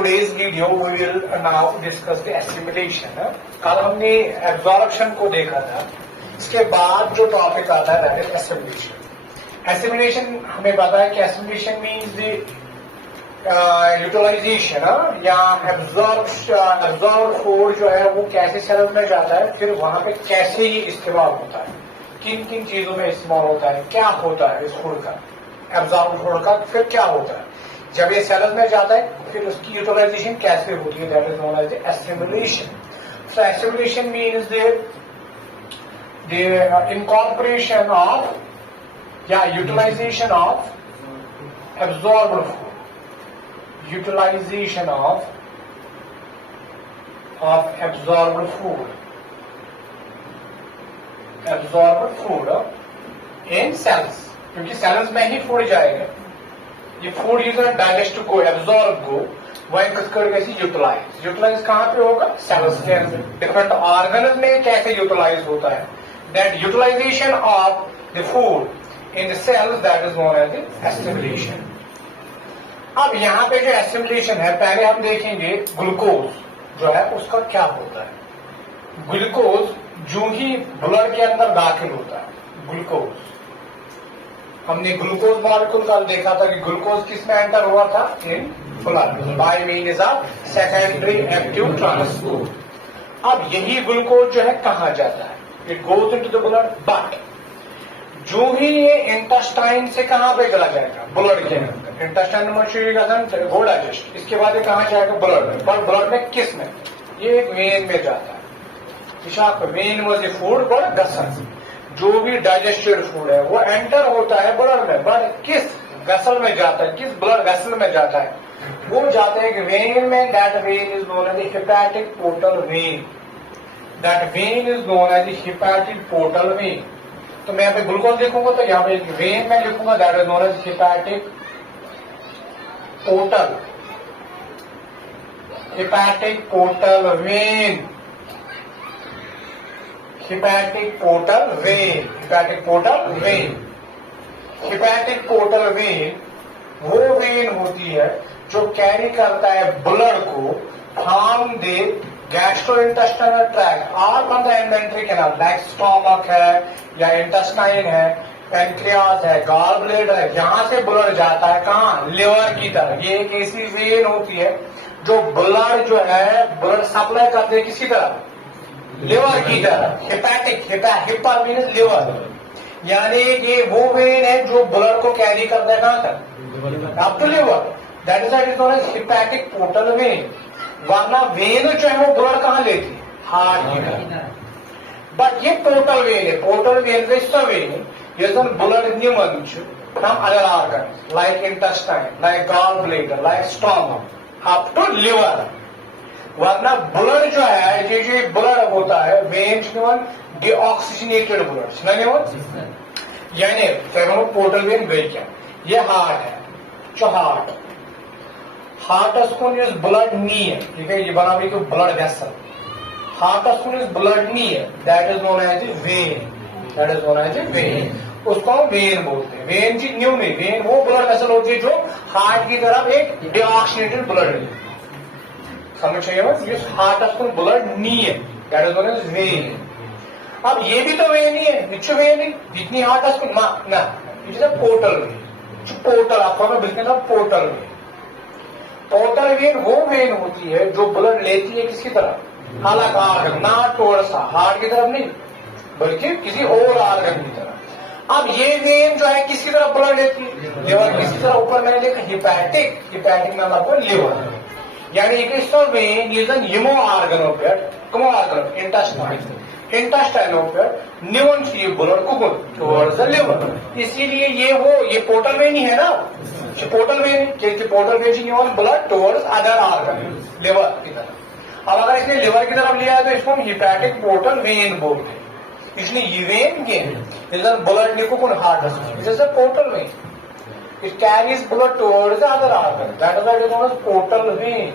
today's video we will now discuss the assimilation. कल हमने absorption को देखा था, इसके बाद जो टॉपिक आता है that is assimilation. Assimilation हमें पता है कि assimilation means the utilization या absorbed food जो है वो कैसे सेल में जाता है, फिर वहां पे कैसे ये इस्तेमाल होता है, किन किन चीजों में इस्तेमाल होता है, क्या होता है इस फूड का, एब्जॉर्ब फूड का फिर क्या होता है जब ये सेल में जाता है, फिर उसकी यूटिलाइजेशन कैसे होती है, that is known as the assimilation. So assimilation means the incorporation of या utilization of absorbed food, utilization of absorbed food, absorbed food in cells, क्योंकि सेल्स में ही फूड जाएगा. ये फूड इज डाइजेस्ट गो, एब्जॉर्ब गो, वही कैसे यूटिलाइज, यूटिलाइज कहां पे होगा, सेल्स के अंदर. डिफरेंट ऑर्गन्स में कैसे यूटिलाइज होता है, that utilisation of the food in the cells, that is known as the assimilation. अब यहाँ पे जो एसिमिलेशन है, पहले हम देखेंगे ग्लूकोज जो है उसका क्या होता है. ग्लूकोज जो ही ब्लड के अंदर दाखिल होता है, ग्लूकोज, हमने ग्लूकोज मॉलिक्यूल कल देखा था कि ग्लूकोज किस में एंटर हुआ था, in blood bye means of secondary active transport. अब यही ग्लूकोज जो है कहाँ जाता है, it goes into the blood, but जो ही ये इंटेस्टाइन से कहां पे चला जाएगा, ब्लड के अंदर. इंटेस्टाइन में गो डाइजेस्ट, इसके बाद ये कहां जाएगा, ब्लड में. पर ब्लड में किस में, ये एक वेन में जाता है. पेशाब वेन में फूड पर गसल, जो भी डाइजेस्टेड फूड है वो एंटर होता है ब्लड में, बट किस गसल में जाता है, किस ब्लड गसल में जाता है, वो जाता है वेन में. That vein is known as hepatic portal vein, that vein is known as hepatic portal vein. तो मैं यहाँ पे ग्लूकोज लिखूंगा तो यहाँ पे वेन में लिखूंगा, that is known as hepatic portal, hepatic portal vein, hepatic portal vein, hepatic portal vein. Hepatic portal vein वो वेन होती है जो कैरी करता है ब्लड को फ्रॉम द गैस्ट्रोइंटेस्टाइनल ट्रैक्ट और from the alimentary canal, like stomach है या इंटेस्टाइन है, पैंक्रियास है, गॉल ब्लेडर है, यहां से ब्लड जाता है कहां, लिवर की तरफ. ये एक ऐसी वेन होती है जो ब्लड जो है ब्लड सप्लाई करते हैं किसी तरफ, लिवर की तरफ. हेपेटिक, हिपा मीन्स लिवर, यानी ये वो वेन है जो ब्लड को कैरी करता है कहां तक, up to liver. That is known as hepatic portal vein. वरना वेन जो है वो ब्लड कहां लेती है, हार्ट की तरफ. बट ये पोर्टल वेन है. पोर्टल वेन का when is on blood movement from other organs like intestine, like gallbladder, like stomach up to liver. वरना ब्लड जो है, ये ब्लड होता है वेन डीऑक्सीजनेटेड ब्लड, सुना नहीं हो, यानी पोर्टल वेन गई क्या, ये हार्ट है, जो हार्ट स्कून इज ब्लड नी है, ठीक है, ये बना हुई ब्लड वेसल. हार्ट स्कून इज ब्लड नी है, that is known as vein, that is known as vein. उसको हम वेन बोलते हैं. वेन जी न्यू नहीं, वेन वो ब्लड वेसल होती है जो हार्ट की तरफ एक डीऑक्सीजनेटेड ब्लड है. समझ चाहिए, हार्ट स्कून ब्लड नी है, that is known as vein. अब ये भी तो वेन ही है, विच वेन है, जितनी हार्ट स्कून ना, it is a portal when. Portal आपको बिल्कुल ना, पोर्टल वेन. पोर्टल वेन वो वेन होती है जो ब्लड लेती है किसकी तरफ, अलग ऑर्गन, ना टुवर्ड्स हार्ट की तरफ नहीं, बल्कि किसी और ऑर्गन की तरफ. अब ये वेन जो है किसकी तरफ ब्लड लेती है, लिवर. किसकी तरफ, ऊपर मैंने लिखा हेपेटिक, हेपेटिक नाम आपको लिवर, यानी इसका vein is an hemo organ of intestine, intestine of न्यून सी ब्लड को टुवर्ड्स द लिवर. इसीलिए ये पोर्टल वेन ही है ना, पोर्टल वेन, क्योंकि पोर्टल वेन से न्यून blood towards other organ, liver की तरफ. अब अगर इसने लिवर की तरफ लिया है तो इसको हम हेपेटिक पोर्टल वेन बोलते हैं. इसलिए ये वेन के ब्लड लिखो कौन, heart, it is a portal vein. It carries blood towards other organ, that is what is known as portal vein.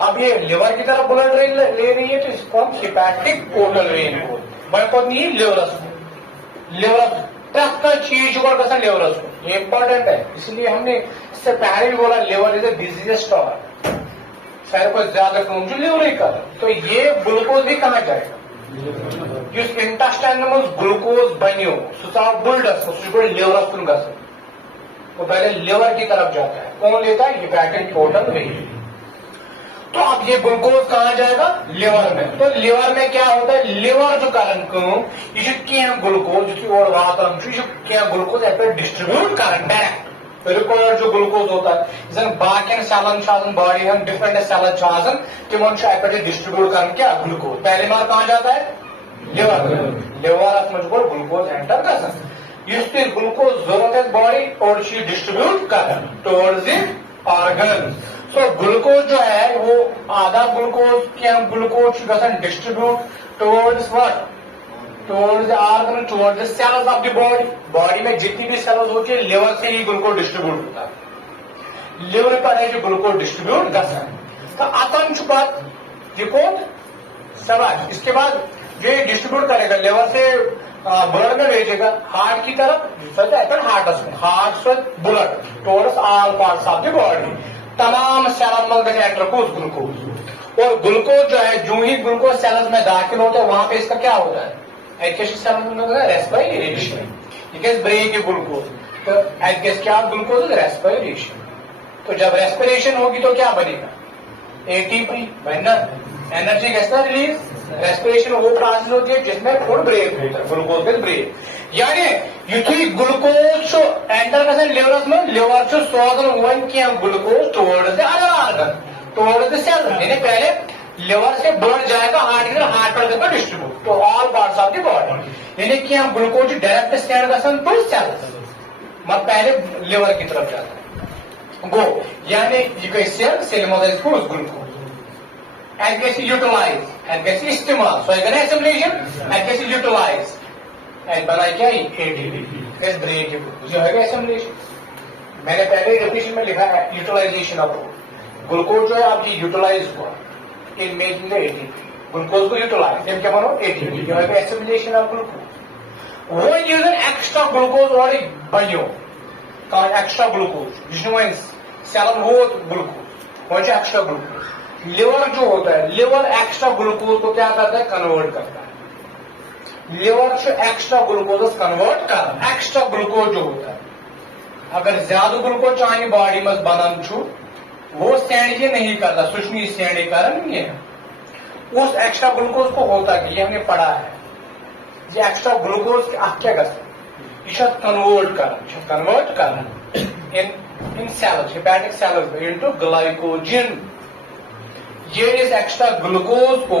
अब ये लिवर की तरफ ब्लड ले रही है तो इसको हम हेपेटिक पोर्टल वेन बोलते हैं. मैं नहीं लिवर प्रत्येक चीज को कैसा लिवर, ये इंपॉर्टेंट है. इसलिए हमने इससे पहले भी बोला liver is a busiest organ. सारे को ज्यादा कम लिवर कर। तो ये ग्लूकोज भी कहाँ जाएगा? इस इंटेस्टाइन में ग्लूकोज बनो सह बुल्डस लिवरस कुन गसन, वो पहले लिवर की तरफ जाता है। कौन लेता है? Hepatic portal vein. तो अब ये ग्लूकोज कहाँ जाएगा? लिवर में। तो लिवर में क्या होता है? लिवर जो करन कम यह ग्लूकोज और वातन क्या ग्लूकोज डिस्ट्रीब्यूट कर डायरेक्ट रिक्वायर्ड जो ग्लूकोज होता है जन बाकी सेलन बॉडी हम डिफरेंट सेलन तिमन डिस्ट्रीब्यूट कर क्या ग्लूकोज पहले मार कहाँ जाता है? लिवर में। लिवर मज ग्लूकोज एंटर कर ग्लूकोज जरूरत है बॉडी और डिस्ट्रीब्यूट कर towards the organ. So glucose जो है वो आधा ग्लूकोज क्या ग्लूकोज गसन distribute towards what? Towards the organ, towards the cells of the body. Body में जितनी भी सेल्स होती है लिवर से ही ग्लूकोज डिस्ट्रीब्यूट होता है। लिवर पर है जो ग्लूकोज डिस्ट्रीब्यूट कर सकता है। अतन छुपत रिपोर्ट सब इसके बाद जो डिस्ट्रीब्यूट करेगा लिवर से ब्लड में भेजेगा हार्ट की तरफ, हार्ट से blood towards all parts of the body. तमाम सेल में एंट्रकोज ग्लूकोज और ग्लूकोज जो है जो ही ग्लूकोज सेल्स में दाखिल होता है वहां पे इसका क्या होता है? Respiration, break glucose. तो क्या ग्लूकोज? रेस्पिरेशन। तो जब रेस्पिरेशन होगी तो क्या बनेगा? एटीपी बनना, एनर्जी कैसा रिलीज। रेस्पिरेशन वो प्रोसेस होती है जिसमें फुल ब्रेक होता है, ग्लूकोज विद ब्रेक। यानी युथी ग्लूकोज एंटर कर लिवर में लिवर सोजन वन क्या glucose towards the other organ, towards the cell. यानी पहले लिवर से ब्लड जाएगा हार्ट की तरफ, हार्ट पर distribute to all parts of the body. यानी कि हम ग्लूकोज डायरेक्ट स्टैंड कर टू सेल्स मत पहले लिवर की तरफ जाता है गो। यानी सेल में glucose and gets utilized and gets इस्तेमाल। So again assimilation and gets utilized and बनाई क्या? ATP gets break जो है assimilation। मैंने पहले डेफिनेशन में लिखा है यूटिलाइजेशन ऑफ ग्लूकोज जो है आपकी यूटिलाइज हुआ in making the ATP। Glucose को यूटिलाइज जब क्या मानो ATP जो है assimilation ऑफ ग्लूकोज। वो यूज एन एक्स्ट्रा ग्लूकोज और बनो का एक्स्ट्रा ग्लूकोज जिसमें सेल हो ग्लूकोज वो एक्स्ट्रा ग्लूकोज। लिवर जो होता है लिवर एक्स्ट्रा ग्लूकोज को क्या करता है? कन्वर्ट करता है। लिवर से एक्स्ट्रा ग्लूकोज कन्वर्ट कर एक्स्ट्रा ग्लूकोज जो होता है अगर ज्यादा ग्लूकोज चाहे बॉडी में बनन छु वो स्टैंड ये नहीं करता, सुष्मी स्टैंड कारण ये उस एक्स्ट्रा ग्लूकोज को होता कि ये हमने पढ़ा है ये एक्स्ट्रा ग्लूकोज क्या करता कन्वर्ट कर in cells hepatic cells into glycogen. ये इस एक्स्ट्रा ग्लूकोज को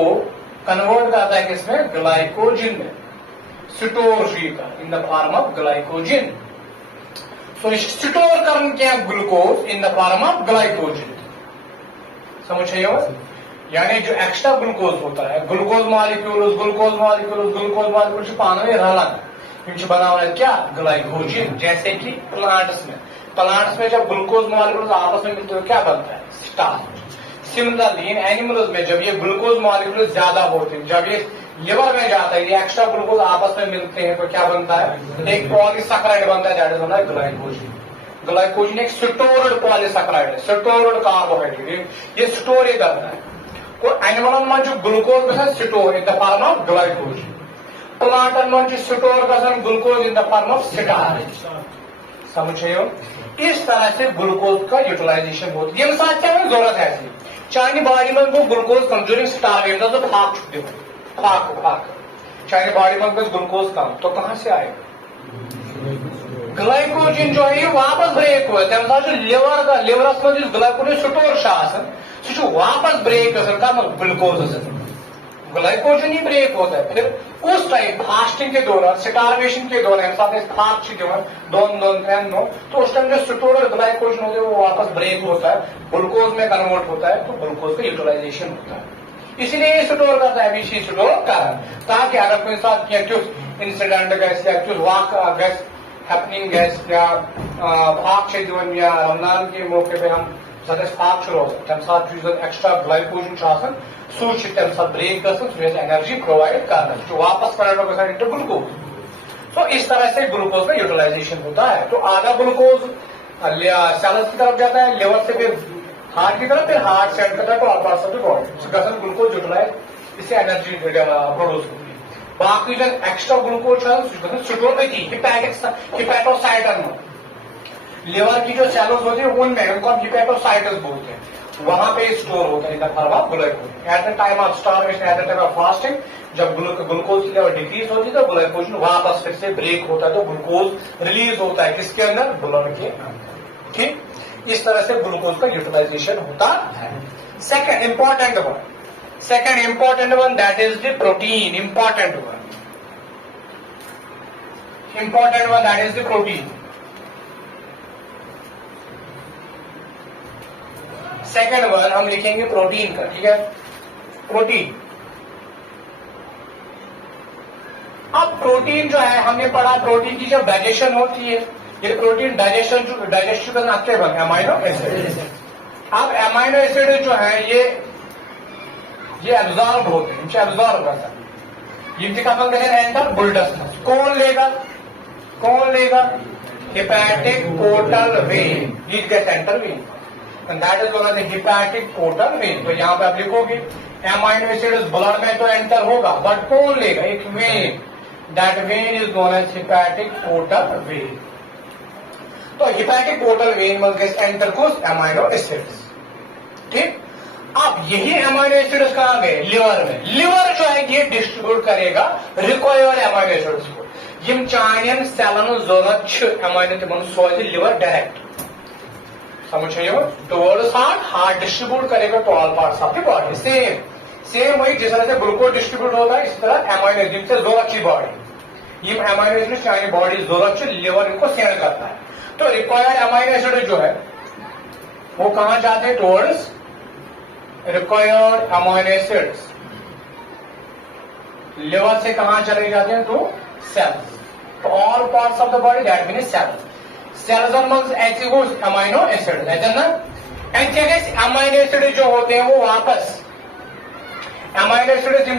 कन्वर्ट करता है किसमें? ग्लाइकोजन में, store in the form of glycogen. So store करने क्या glucose in the form of glycogen. समझ रहे हो? यानी जो एक्स्ट्रा ग्लूकोज होता है ग्लूकोज मॉलिक्यूल्स पानी में रलन बनाना क्या? ग्लाइकोजन। जैसे कि प्लांट्स में जब ग्लूकोज मॉलिक्यूल्स आपस में मिलते हो क्या बनता है? स्टार्च। सिमिलरली इन एनिमल्स में जब ये ग्लूकोज मॉलिक्यूल ज्यादा होते हैं जब ये लिवर में जाता है ये एक्स्ट्रा ग्लूकोज आपस में मिलते हैं तो क्या बनता है? एक पॉलीसैकेराइड बनता है that is known as glycogen. Glycogen एक स्टोर्ड पॉलीसैकेराइड है, स्टोर्ड कार्बोहाइड्रेट। ये स्टोर ये करता है और एनिमल में जो ग्लूकोज का store in the form of glycogen. Plant में स्टोर का glucose in the form of starch. समझे हो? इस तरह से ग्लूकोज का यूटिलाइजेशन होती है। साथ क्या जरूरत है ऐसी चाइनी बॉडी में वो ग्लूकोज कमजोरी स्टार्वेशन तो फाक छुट्टी फाक चाइनी बॉडी में ग्लूकोज कम तो कहां से आएगा? ग्लाइकोजन जो है ये वापस ब्रेक हुआ है लिवरस में ग्लाइकोजन स्टोर सह वापस ब्रेक ग्लूकोज ग्लाइकोजन ही ब्रेक होता है। फिर उस टाइम फास्टिंग के दौरान स्टार्वेशन के दौरान फाक दोन तो उस टाइम जो स्टोर ग्लाइकोजन होता है वो वापस ब्रेक होता है ग्लूकोज में कन्वर्ट होता है तो ग्लूकोज का यूटिलाइजेशन होता है। इसलिए ये स्टोर करता है बीसी स्टोर कर ताकि अगर कोई साथ कुछ इंसिडेंट गैस या कुछ वाक गैस हैपनिंग गैस या फाक या रमजान के मौके पे हम फाक रोज एक्स्ट्रा ग्लाइकोजन सह ब्रेक एनर्जी प्रोवाइड करना जो वापस कन्वर्ट इंटू ग्लूकोज। तो इस तरह से ग्लूकोज का यूटिलाइजेशन होता है। तो आधा ग्लूकोज सेल्स की तरफ जाता है लिवर से फिर हार्ट की तरफ फिर हार्ट सेंड करता है to all parts of the body गसन ग्लूकोज यूटिलाइज इससे एनर्जी प्रोड्यूस होती है बाकी जो एक्स्ट्रा ग्लूकोज है सिटोमेजी हिपैटोसाइटन लिवर की जो सेल्स होती है उनमें उनको हम हिपैटोसाइटस बोलते हैं वहां पे स्टोर होता है इन the form of glucose at the time of starvation at the time of fasting जब ग्लूकोज की लेवल डिक्रीज होती है तो ग्लाइकोजन वापस फिर से ब्रेक होता है तो ग्लूकोज रिलीज होता है किसके अंदर ब्लड के अंदर ठीक इस तरह से ग्लूकोज का यूटिलाइजेशन होता है second important one that is the protein important one that is the protein second one हम लिखेंगे प्रोटीन का ठीक है प्रोटीन अब प्रोटीन जो है हमने पढ़ा प्रोटीन की जब डाइजेशन होती है ये प्रोटीन डाइजेशन आते हैं अमाइनो एसिड अब अमाइनो एसिड जो है ये एब्जॉर्ब होते हैं इनसे एब्जॉर्ब करता है इनसे कपल एंटर बुलडस कौन लेगा hepatic portal when reach the centre when and that is one of the hepatic portal vein तो यहाँ पे आप लिखोगे अमाइनो एसिड ब्लड में तो एंटर होगा बट कौन लेगा एक vein that vein is known as hepatic portal vein तो हिपैटिक पोर्टल वेन में एंटर कुछ अमाइनो एसिड्स ठीक अब यही अमाइनो एसिड्स कहाँ गए लिवर में लिवर जो है ये डिस्ट्रीब्यूट करेगा रिक्वायर्ड अमाइनो एसिड्स को यम चाइन सेलन जरूरत अमाइनो तिमन सोज लिवर डायरेक्ट समझिए टुवर्ड्स हार्ट डिस्ट्रीब्यूट करेगा to all parts of the body same वही जिस तरह से ग्लूकोज डिस्ट्रीब्यूट होता है इस तरह अमाइनो एसिड से जरूरत की बॉडी ये अमाइनो एसिड चाहे बॉडी जरूरत लिवर इनको सेंड करता है तो रिक्वायर्ड अमाइनो एसिड जो है वो कहां जाते हैं towards required amino acids liver से कहां चले जाते हैं टू सेल्स तो all parts of the body that means cells cells amongst acids amino acid है ना एंड अमाइनो एसिड जो होते हैं वो वापस अमाइनो एसिड जिम